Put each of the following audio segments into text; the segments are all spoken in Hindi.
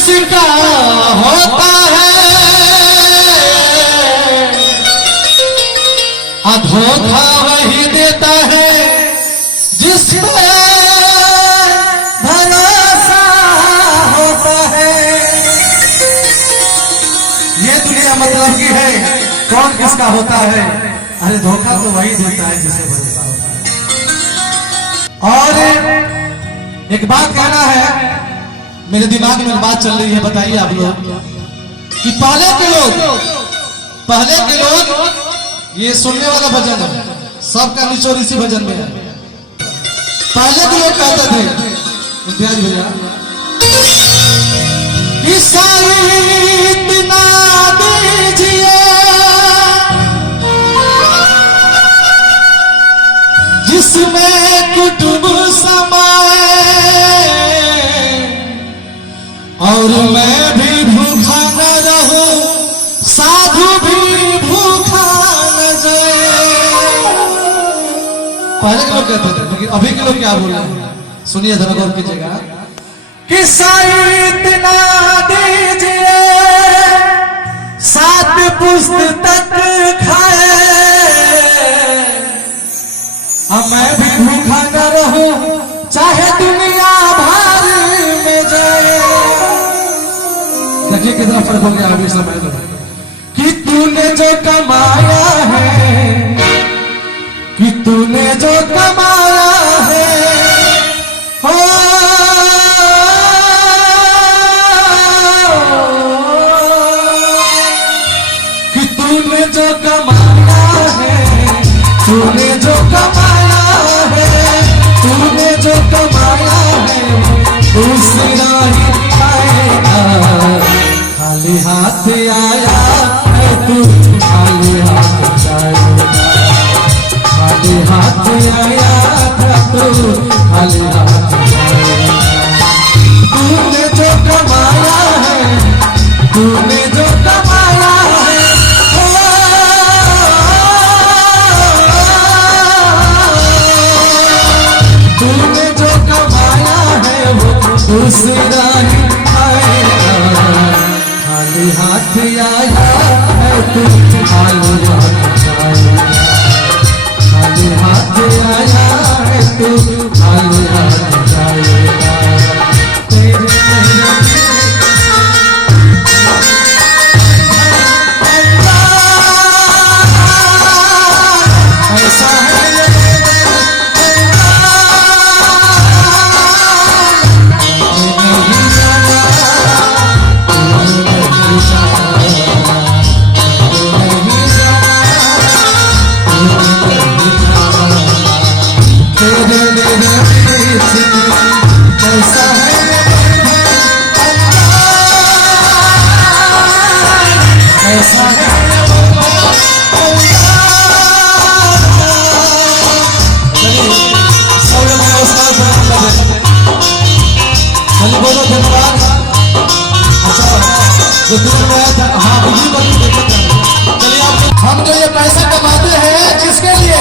किसका होता है धोखा वही देता है जिस पे भरोसा होता है। ये दुनिया मतलब की है, कौन किसका होता है? अरे धोखा तो वही देता है जिसे भरोसा होता है। और एक बात कहना है, मेरे दिमाग में एक बात चल रही है, बताइए आप लोग कि पहले के लोग ये सुनने वाला भजन है, सबका निचोड़ इसी भजन में है। पहले के लोग कहते थे इम्तियाज भैया कि साईं ना दीजिए जिसमें कुटुंब समाए और मैं भी भूखा न रहूं साधु भी भूखा न जाए। पहले के लोग कहते थे, लेकिन अभी के लोग क्या बोल रहे हैं? सुनिए जरा गौर कीजिएगा कि साईं ना दीजिए सात पुस्तक खाए मैं भी भूखा न रहूं चाहे दुनिया भर में जाए। देखिए कितना फर्क हो गया अभी समय में कि तूने जो कमाया है, कि तूने जो कमाया है हो कि तूने जो कमाया है, तूने जो कमाया है, तूने जो कमाया है दूसरा ही खाएगा। खाली हाथ आया है तू खाली हाथ जाएगा, खाली हाथ आया था तू खाली हाथ जाएगा। तूने जो कमाया है, तूने जो कमाया है तूने जो कमाया है वो दूसरा ही खाएगा। खाली हाथ आया है तू खाली हाथ जाएगा, खाली हाथ आया है तू खाली हाथ जाएगा। ऐसा है बोलो धन्यवाद। अच्छा जो दूर में आया था, हाँ बिजली बत्ती देखते हैं। चलिए हम जो ये पैसा कमाते हैं किसके लिए?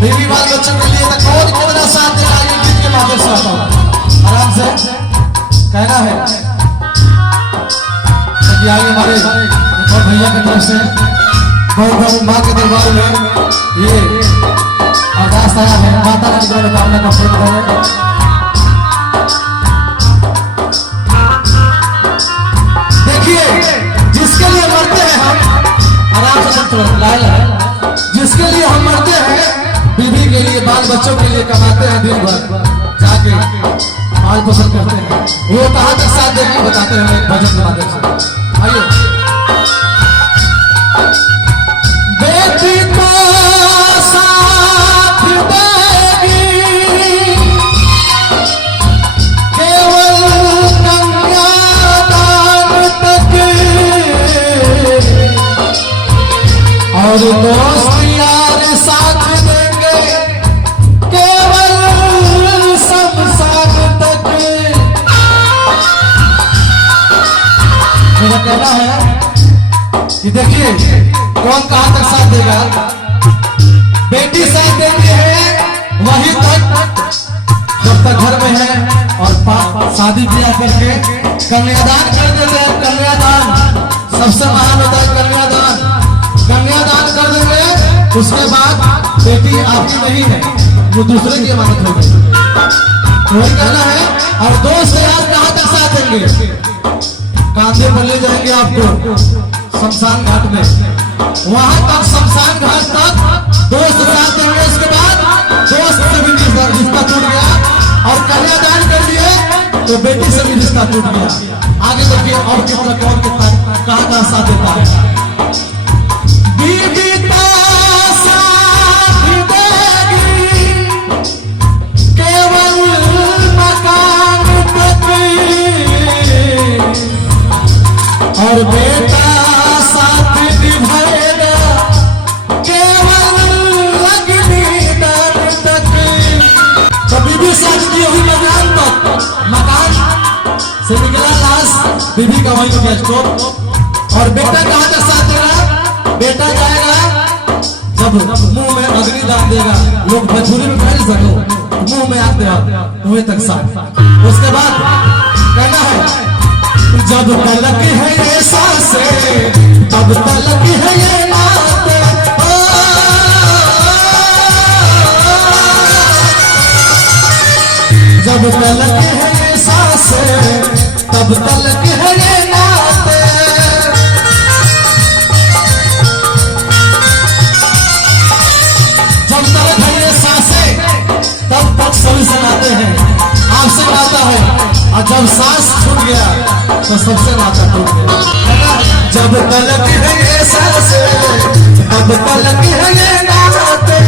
बीवी बाल बच्चों के लिए। तो कौन कितना साथ देगा ये गीत के माध्यम से आता हूँ, आराम से कहना है। आगे हमारे और भैया की तरफ से बहुत माँ के दरबार में ये अरदास आया है, माता की मनोकामना का पूर्ण है। जिसके लिए मरते हैं हम, आराम से लाल है, जिसके लिए हम मरते हैं, बीवी के लिए बाल बच्चों के लिए कमाते हैं, दिन भर जाके बाल पोषण करते हैं, वो कहाँ तक साथ देगी बताते हैं एक भजन के माध्यम से। आइए। बेटी को साथ देगी केवल और दोस्त यार साथ देंगे केवल शमशान तक। मेरा कहना है कि देखिए कौन कहां तक साथ देगा। बेटी साथ देती है वहीं तक जब तक घर में है, और शादी ब्याह करके कन्यादान कर देते हैं। कन्यादान सबसे महान होता है। कन्यादान कर देंगे, उसके बाद बेटी आपकी नहीं है, वो दूसरे की अमानत हो गई, वही कहना है। और दोस्त यार कहाँ तक साथ देंगे? कांधे पर ले जाएंगे आपको शमशान घाट में, वहां तक शमशान घाट तक दोस्त साथ देंगे। उसके बाद दोस्त से भी रिश्ता टूट गया और कन्यादान कर दिए तो बेटी से भी रिश्ता टूट गया। आगे देखिए और कितना कौन कितना कहाँ साथ देता है। बीबी का साथ देगी केवल मकान तक, और बेटा साथ निभाएगा केवल अग्निदान तक। तो बीबी साथ दी हुई मकान तक, मकान से निकला लाश बीबी का वही गया स्टोर। और बेटा कहाँ तक साथ देगा? बेटा जाएगा जब मुंह में अग्निदान देगा, लोग भजूरी में फैल सको, मुंह में आते आप मुंह तक साथ। उसके बाद कहना है जब तलक है ये सांसें, तब तलक है ये नाते। जब तलक है ये सांसें, तब तलक है ये नाते। जब तलक है ये सांसें, तब तक सभी से नाते हैं, आपसे नाता है। और जब सांस छूट गया तो सबसे नाता टूट गया। जब तलक है ये सांसें, तब तलक है ये नाते।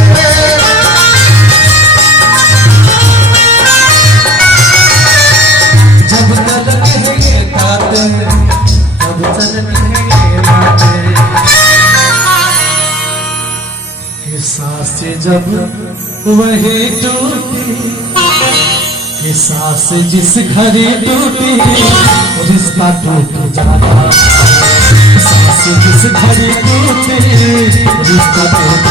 जब तलक है ये नाते, तब तलक है ये नाते। ये सांसें जब वही टूटी, ये सांसें जिस घड़ी टूटी, रिश्ता टूट जाता। सांसें जिस घड़ी टूटी, रिश्ता टूट